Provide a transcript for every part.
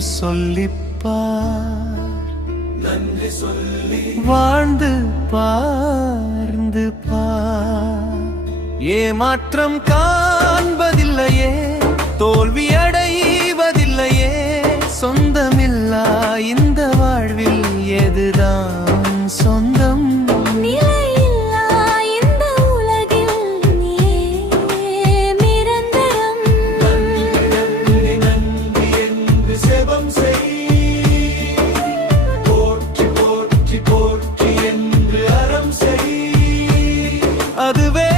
தினம் சொல்லிப்பார், நன்றி சொல்லி வாழ்ந்து பார்ந்து பார். ஏமாற்றம் காண்பதில்லையே, தோல்வி அடைவதில்லையே, சொந்தமில்லா இந்த வாழ்வில் எதுதான் சொந்தம்? அதுவே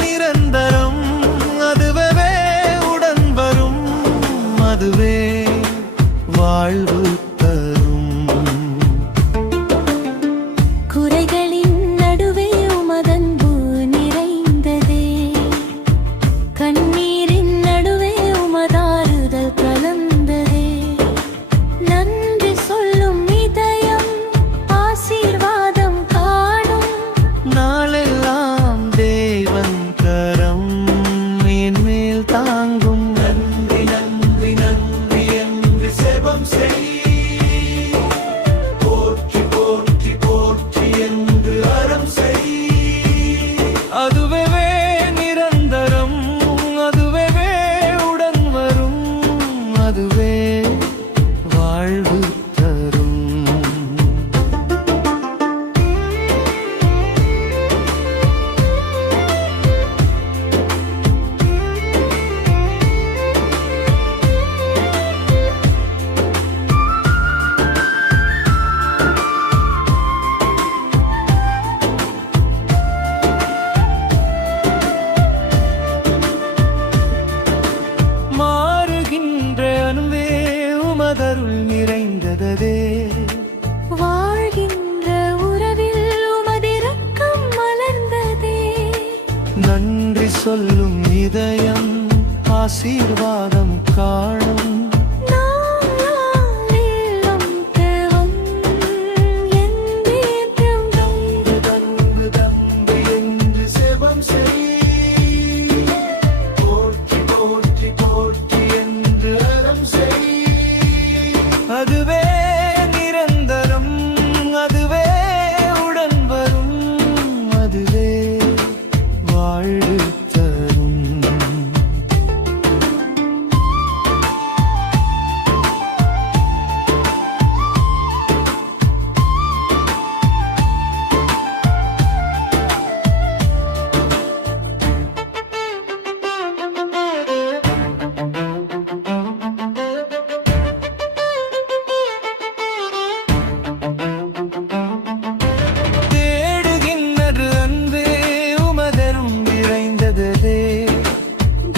நிரந்தரம், அதுவே உடன் வரும், அதுவே வாழ்வு தரும். குறைகளின் நடுவே உமதன்பு நிறைந்ததே, கண்ணீரின் நடுவே உமதாறுதல் கலந்ததே. நன்றி சொல்லும் இதயம் ஆசீர்வாதம் காணும், நாளெல்லாம் தேவன் கரம் மேன்மேல் தாங்கும். நன்றி நன்றி நன்றி என்று செபம் செய், போற்றி போற்றி போற்றி என்று அறம் செய். அதுவே நிரந்தரம், அதுவே உடன் வரும், அதுவே வாழ்வு தரும். மாறுகின்ற அன்பே உமதருள் நிறைந்ததே, வாழ்கின்ற உறவில் உமதிரக்கம் மலர்ந்ததே. நன்றி சொல்லும் இதயம் ஆசீர்வாதம் காணும். நாளெல்லாம் தேவன் என் தேற்றம் தந்து தந்து தந்து என்று செபம் செய், போற்றி போற்றி போற்றி என்று அறம் செய். அதுவே நிரந்தரம், அதுவே உடன் வரும், அதுவே வாழ்வு தரும். தேடுகின்றது அன்பே உமதரும் நிறைந்ததே,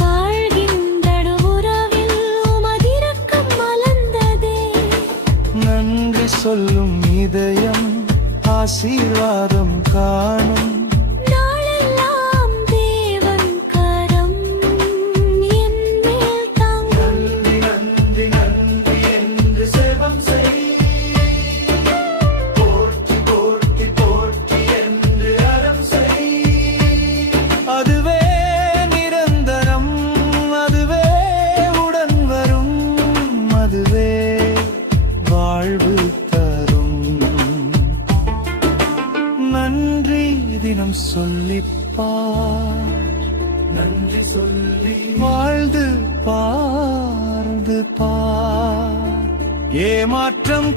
வாழ்கின்ற உறவில் உமதிரக்கம் மலர்ந்ததே. நன்றி சொல்லும் இதயம் ஆசீர்வாதம் காணும். நாளெல்லாம் தேவன் கரம் என் மேல் தாங்கும். நன்றி நன்றி நன்றி என்று செபம் செய், போற்றி போற்றி போற்றி என்று அறம் செய். அதுவே நிரந்தரம், அதுவே உடன் வரும், அதுவே வாழ்வு தரும். நன்றி தினம் சொல்லிப்பார், நன்றி சொல்லி வாழ்ந்து பார்ந்து பார். ஏமாற்றம்